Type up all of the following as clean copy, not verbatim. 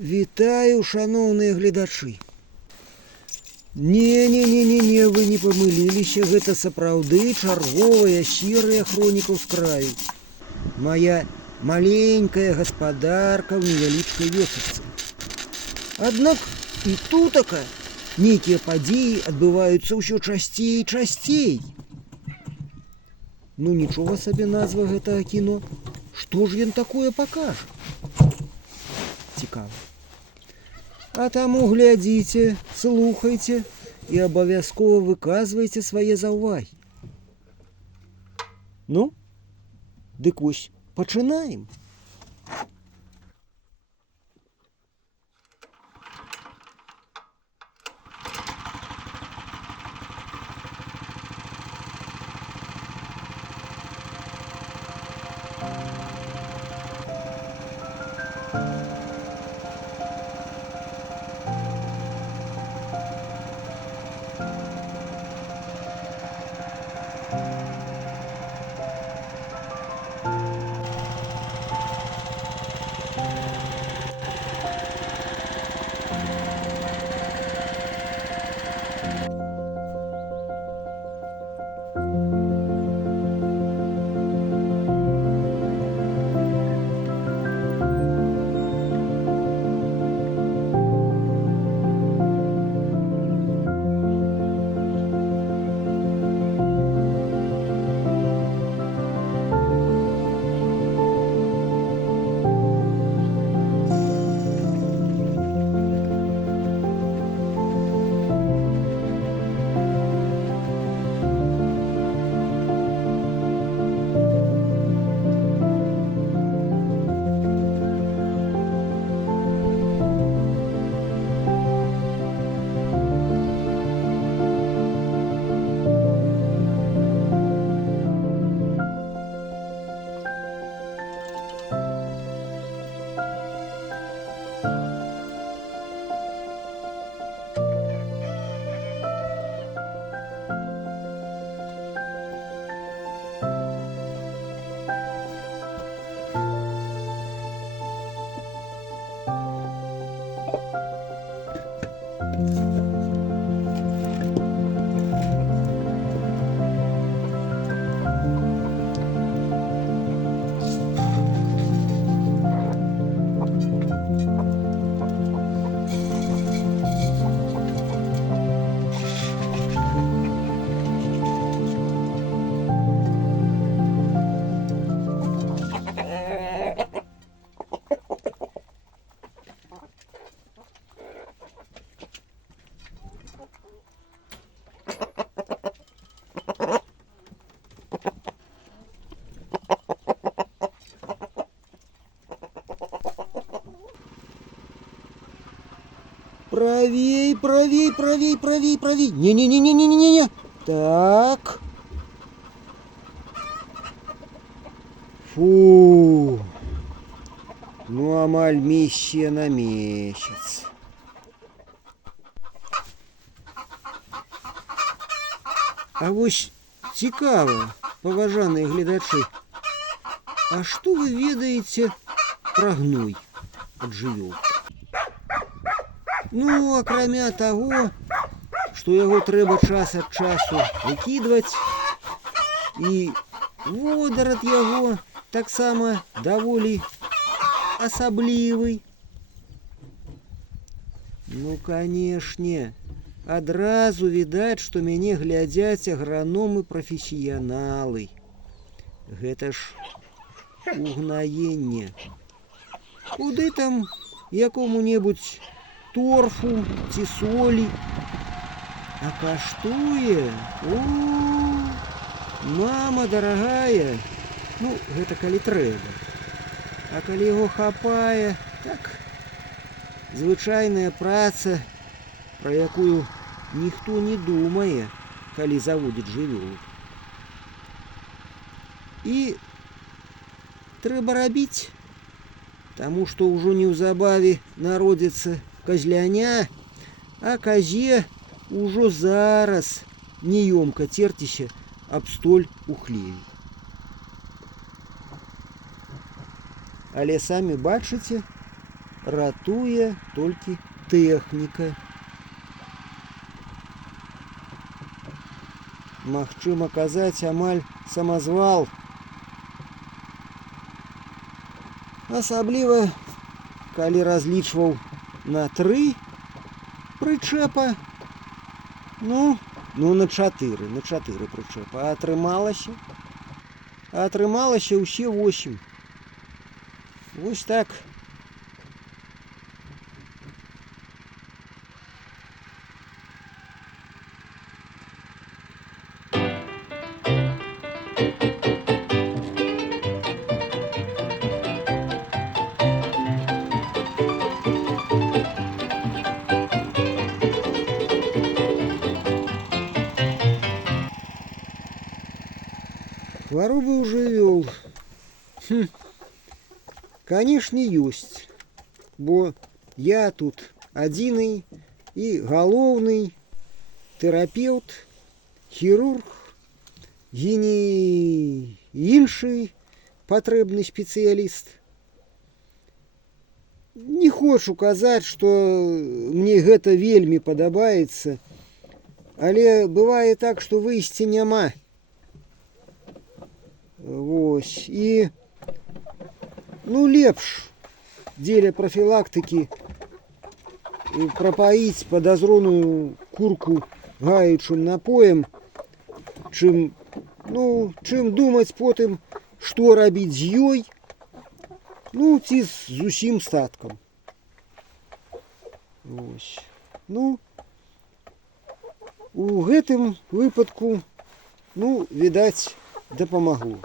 Вітаю, шановныя гледачы. Не, вы не памыліліся, гэта сапраўды чарговая серыя хронікаў з краю. Моя маленькая гаспадарка ў невялічкай вёсачцы. Аднак і тутака нейкія падзеі адбываюцца ўсё часцей і часцей. Ну нічога сабе назва гэтага кіно. Што ж ён такое пакажа? Цікава. А таму глядзіце, слухайце і абавязкова выказвайце свае заўвагі. Ну, дык вось пачынаем. Правей. Не. Так. Фу. Ну, амаль миссия на месяц. А вось цікава, паважаныя гледачы, а што вы ведаеце пра гной ад жывёл? Ну, акрамя таго, што яго трэба час ад часу выкідваць, і водар ад яго таксама даволі асаблівы. Ну, канешне, адразу відаць, што мяне глядзяць аграномы-прафесіяналы. Гэта ж угнаенне. Куды там якому-небудзь торфу ці солі? А каштуе? О, мама дарагая! Ну, гэта калі трэба. А калі яго хапае, так, звычайная праца, пра якую ніхто не думае, калі заводзіць жывёлу. І трэба рабіць, таму што ўжо неўзабаве народзіцца казляня, а казе ўжо зараз неёмка церціся аб столь у хлеве. Але самі бачыце, ратуе толькі тэхніка. Магчыма казаць, амаль самазвал. Асабліва, калі разлічваў на 3 прычэпа, ну на 4 прычэпа, а атрымалася ўсе 8. Вось так. Хваробы уже вёл. Канешне, ёсць. Бо я тут адзіны і галоўны тэрапеўт, хірург, гені іншы патрэбны спецыяліст. Не хочу казаць, што мне гэта вельмі падабаецца, але бывае так, што выйсця няма. Вось. І лепш дзеля прафілактыкі прапаіць падазроную курку гаючым напоем, чым думаць потым, што рабіць з ёй, ці з усім статкам. Вось. У гэтым выпадку, відаць, дапамагло.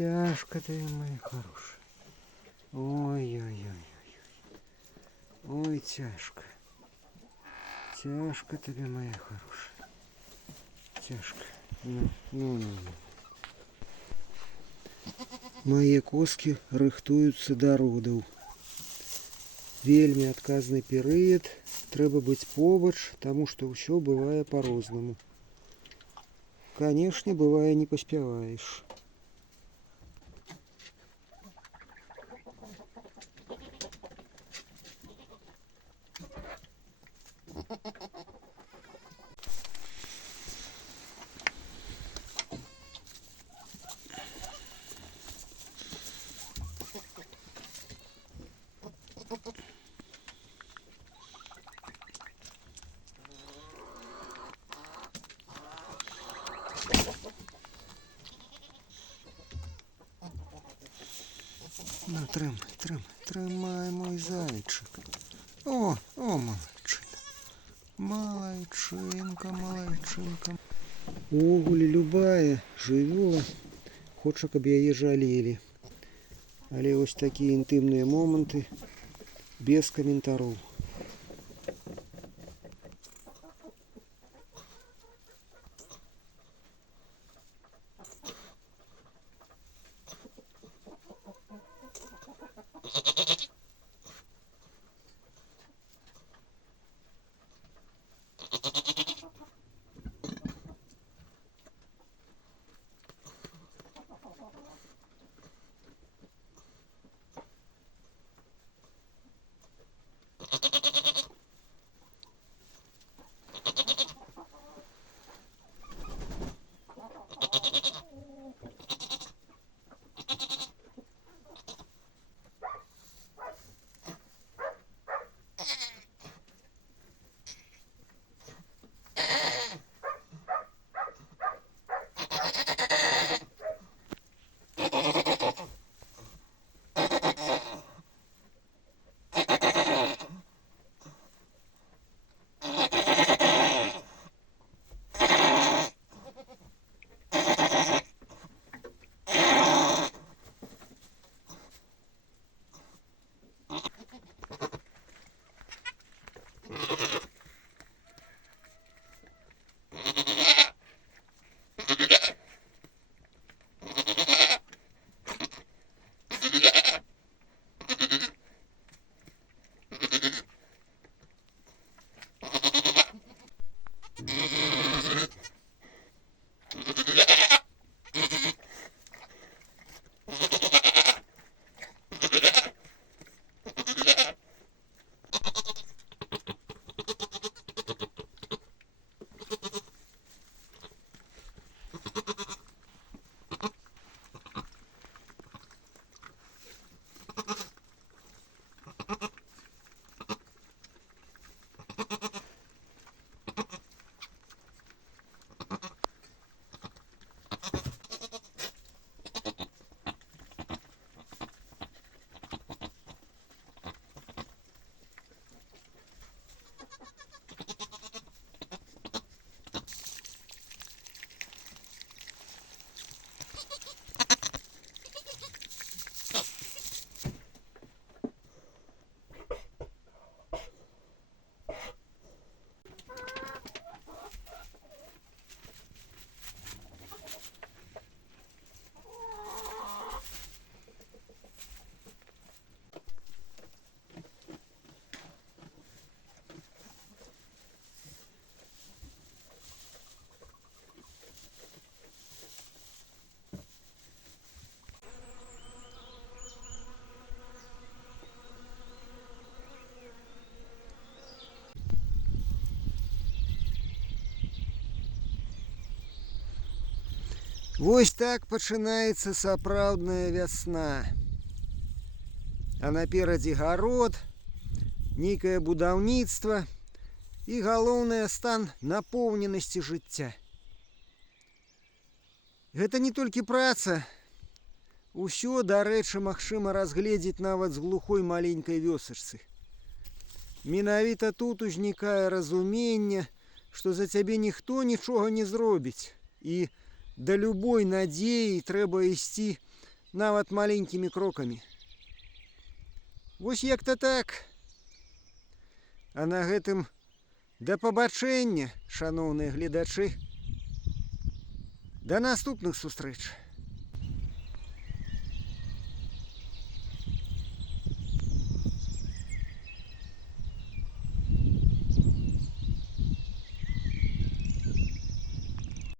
Тяжко ты, мои хорошие. Ой-ой-ой. Ой, тяжко. Тяжко тебе, моя хорошая. Тяжко. Мои коски рыхтуюцца да родаў. Вельмі адказны перыяд. Трэба быць побач, таму што ўсё бывае па-рознаму. Канешне, бывае, не паспяваеш. Трымай, мой зайчик. О, малайчынка. Увогуле, любая жывёла хоча, каб яе жалелі. Але вось такія інтымныя моманты без каментароў. Вось так пачынаецца сапраўдная вясна. А наперадзе гарод, нейкае будаўніцтва і галоўнае стан напоўненасці жыцця. Гэта не толькі праца. Усё, дарэчы, магчыма разгледзець нават з глухой маленькай вёсачцы. Менавіта тут узнікае разуменне, што за цябе ніхто нічога не зробіць. І да любой надзеі трэба ісці нават маленькімі крокамі. Вось як-то так. А на гэтым да пабачэння, шаноўныя гледачы. Да наступных сустрэч.